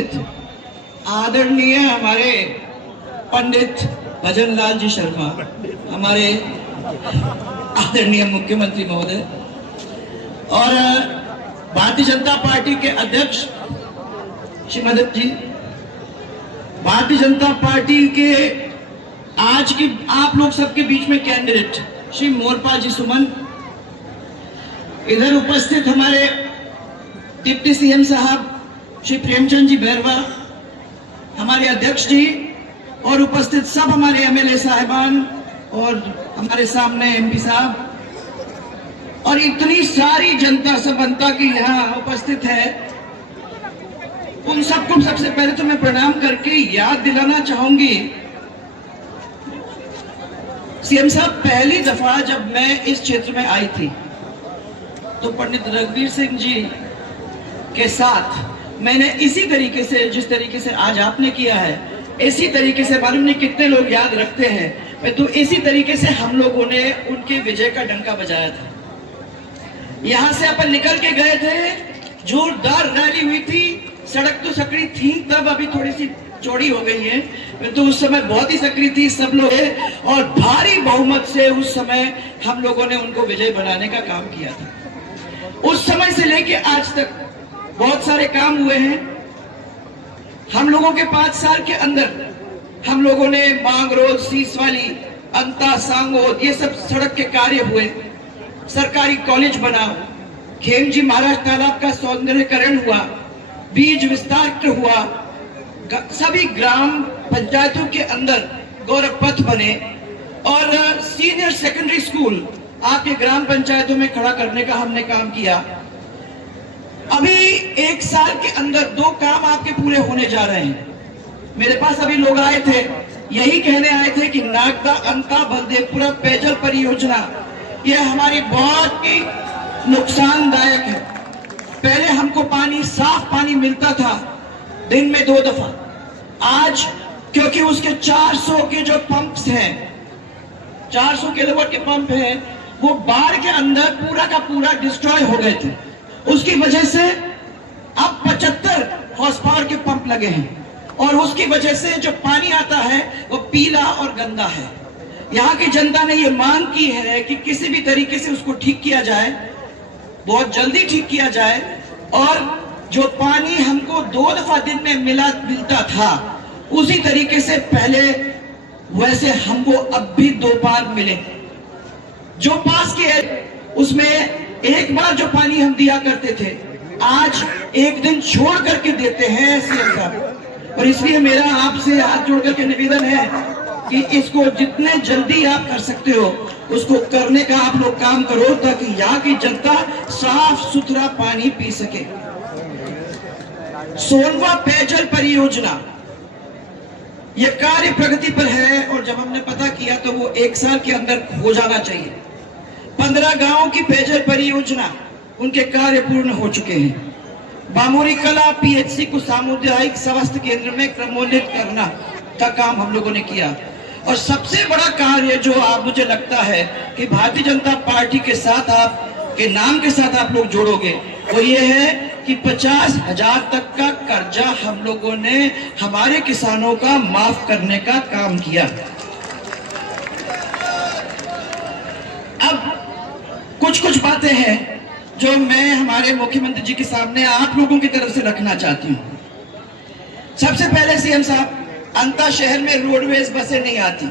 आदरणीय हमारे पंडित भजन लाल जी शर्मा, हमारे आदरणीय मुख्यमंत्री महोदय और भारतीय जनता पार्टी के अध्यक्ष श्री मदन जी, भारतीय जनता पार्टी के आज की आप लोग सबके बीच में कैंडिडेट श्री मोरपाल जी सुमन, इधर उपस्थित हमारे डिप्टी सीएम साहब श्री प्रेमचंद जी बैरवा, हमारे अध्यक्ष जी और उपस्थित सब हमारे एमएलए साहिबान और हमारे सामने एमपी साहब और इतनी सारी जनता सबंता की यहाँ उपस्थित है, उन सबको सबसे पहले तो मैं प्रणाम करके याद दिलाना चाहूंगी। सीएम साहब, पहली दफा जब मैं इस क्षेत्र में आई थी तो पंडित रघुवीर सिंह जी के साथ मैंने इसी तरीके से, जिस तरीके से आज आपने किया है, इसी तरीके से, मालूम नहीं कितने लोग याद रखते हैं, तो इसी तरीके से हम लोगों ने उनके विजय का डंका बजाया था। यहां से अपन निकल के गए थे, जोरदार रैली हुई थी, सड़क तो सकड़ी थी तब, अभी थोड़ी सी चौड़ी हो गई है, तो उस समय बहुत ही सक्रिय थी सब लोग, और भारी बहुमत से उस समय हम लोगों ने उनको विजय बनाने का काम किया था। उस समय से लेके आज तक बहुत सारे काम हुए हैं। हम लोगों के 5 साल के अंदर हम लोगों ने मांगरोल, सीसवाली, अंता, सांगोद, ये सब सड़क के कार्य हुए, सरकारी कॉलेज बना, खेमजी महाराज तालाब का सौंदर्यीकरण हुआ, बीज विस्तार हुआ, सभी ग्राम पंचायतों के अंदर गौरव पथ बने और सीनियर सेकेंडरी स्कूल आपके ग्राम पंचायतों में खड़ा करने का हमने काम किया। अभी 1 साल के अंदर 2 काम आपके पूरे होने जा रहे हैं। मेरे पास अभी लोग आए थे, यही कहने आए थे कि नागदा अंता बलदेवपुरा पेयजल परियोजना ये हमारी बहुत ही नुकसानदायक है। पहले हमको पानी, साफ पानी मिलता था दिन में 2 दफा, आज क्योंकि उसके 400 के जो पंप्स हैं, 400 किलोवाट के पंप हैं, वो बाढ़ के अंदर पूरा का पूरा डिस्ट्रॉय हो गए थे। उसकी वजह से अब 75 हॉर्स पावर के पंप लगे हैं और उसकी वजह से जो पानी आता है वो पीला और गंदा है। यहाँ की जनता ने ये मांग की है कि किसी भी तरीके से उसको ठीक किया जाए, बहुत जल्दी ठीक किया जाए, और जो पानी हमको 2 दफा दिन में मिलता था उसी तरीके से पहले वैसे हमको अब भी 2 बार मिले। जो पास के उसमें एक बार जो पानी हम दिया करते थे, आज एक दिन छोड़ करके देते हैं सीएम साहब। और इसलिए मेरा आपसे हाथ जोड़ करके निवेदन है कि इसको जितने जल्दी आप कर सकते हो उसको करने का आप लोग काम करो, ताकि यहाँ की जनता साफ सुथरा पानी पी सके। सोनवा पेयजल परियोजना ये कार्य प्रगति पर है और जब हमने पता किया तो वो 1 साल के अंदर हो जाना चाहिए। 15 गांवों की पेयजल परियोजना, उनके कार्य पूर्ण हो चुके हैं। बामोरी कला पीएचसी को सामुदायिक स्वास्थ्य केंद्र में क्रमोन्नत करना का काम हम लोगों ने किया। और सबसे बड़ा कार्य जो आप, मुझे लगता है कि भारतीय जनता पार्टी के साथ, आप के नाम के साथ आप लोग जोड़ोगे, वो ये है कि 50,000 तक का कर्जा हम लोगों ने हमारे किसानों का माफ करने का काम किया। अब कुछ बातें हैं जो मैं हमारे मुख्यमंत्री जी के सामने आप लोगों की तरफ से रखना चाहती हूँ। सबसे पहले सीएम साहब, अंता शहर में रोडवेज बसें नहीं आती।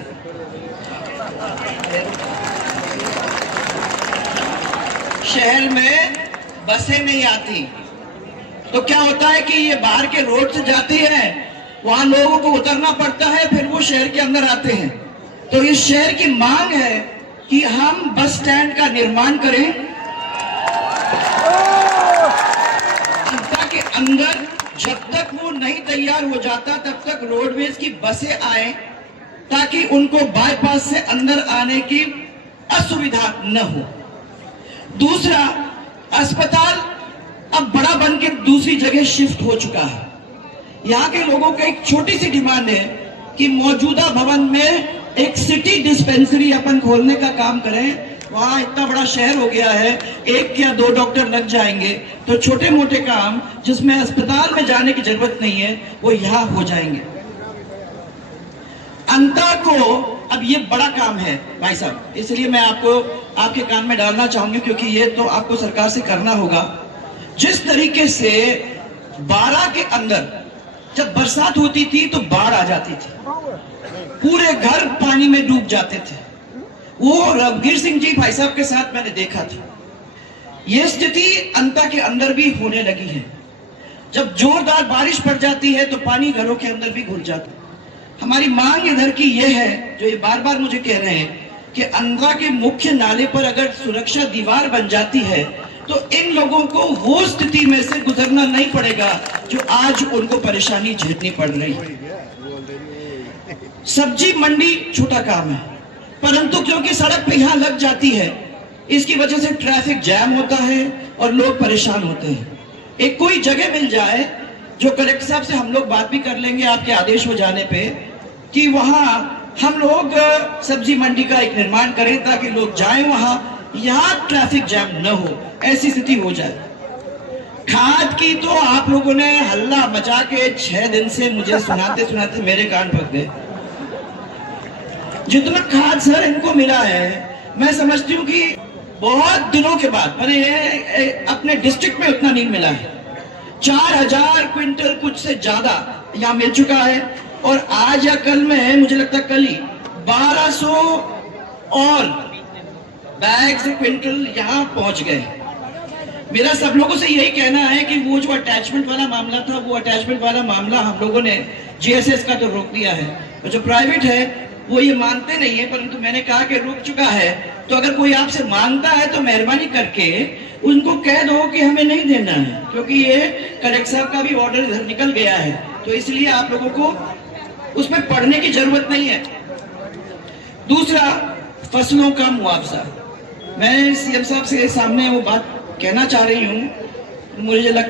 शहर में बसें नहीं आती तो क्या होता है कि ये बाहर के रोड से जाती है, वहां लोगों को उतरना पड़ता है, फिर वो शहर के अंदर आते हैं। तो इस शहर की मांग है कि हम बस स्टैंड का निर्माण करें, के अंदर जब तक वो नहीं तैयार हो जाता तब तक रोडवेज की बसें आए, ताकि उनको बाईपास से अंदर आने की असुविधा न हो। दूसरा, अस्पताल अब बड़ा बन के दूसरी जगह शिफ्ट हो चुका है। यहाँ के लोगों की एक छोटी सी डिमांड है कि मौजूदा भवन में एक सिटी डिस्पेंसरी अपन खोलने का काम करें, वहां इतना बड़ा शहर हो गया है, 1 या 2 डॉक्टर लग जाएंगे तो छोटे मोटे काम जिसमें अस्पताल में जाने की जरूरत नहीं है वो यहाँ हो जाएंगे। अंता को अब ये बड़ा काम है भाई साहब, इसलिए मैं आपको आपके कान में डालना चाहूंगी क्योंकि ये तो आपको सरकार से करना होगा। जिस तरीके से 12 के अंदर जब बरसात होती थी तो बाढ़ आ जाती थी, पूरे घर पानी में डूब जाते थे, वो रघुवीर सिंह जी भाई साहब के साथ मैंने देखा था। ये स्थिति अंता के अंदर भी होने लगी है। जब जोरदार बारिश पड़ जाती है तो पानी घरों के अंदर भी घुस जाता है। हमारी मांग इधर की ये है, जो ये बार बार मुझे कह रहे हैं कि अंधा के मुख्य नाले पर अगर सुरक्षा दीवार बन जाती है तो इन लोगों को वो स्थिति में से गुजरना नहीं पड़ेगा जो आज उनको परेशानी झेलनी पड़ रही है। सब्जी मंडी छोटा काम है, परंतु क्योंकि सड़क पे यहाँ लग जाती है इसकी वजह से ट्रैफिक जैम होता है और लोग परेशान होते हैं। एक कोई जगह मिल जाए, जो कलेक्टर साहब से हम लोग बात भी कर लेंगे आपके आदेश हो जाने पे, कि वहां हम लोग सब्जी मंडी का एक निर्माण करें ताकि लोग जाएं वहां, यहाँ ट्रैफिक जैम न हो, ऐसी स्थिति हो जाए। खाद की तो आप लोगों ने हल्ला मचा के 6 दिन से मुझे सुनाते सुनाते मेरे कान पक गए। जितना खाद सर इनको मिला है मैं समझती हूँ कि बहुत दिनों के बाद, मैंने अपने डिस्ट्रिक्ट में उतना नहीं मिला है। 4000 क्विंटल कुछ से ज्यादा यहाँ मिल चुका है और आज या कल में, मुझे लगता है कल ही 1200 और बैग से क्विंटल यहाँ पहुंच गए। मेरा सब लोगों से यही कहना है कि वो जो अटैचमेंट वाला मामला था, वो अटैचमेंट वाला मामला हम लोगों ने जीएसएस का तो रोक दिया है, और जो प्राइवेट है वो ये मानते नहीं है, परंतु मैंने कहा कि रुक चुका है। तो अगर कोई आपसे मांगता है तो मेहरबानी करके उनको कह दो कि हमें नहीं देना है, क्योंकि ये कलेक्टर साहब का भी ऑर्डर इधर निकल गया है, तो इसलिए आप लोगों को उसमें पढ़ने की जरूरत नहीं है। दूसरा, फसलों का मुआवजा, मैं सीएम साहब से सामने वो बात कहना चाह रही हूँ। मुझे लगता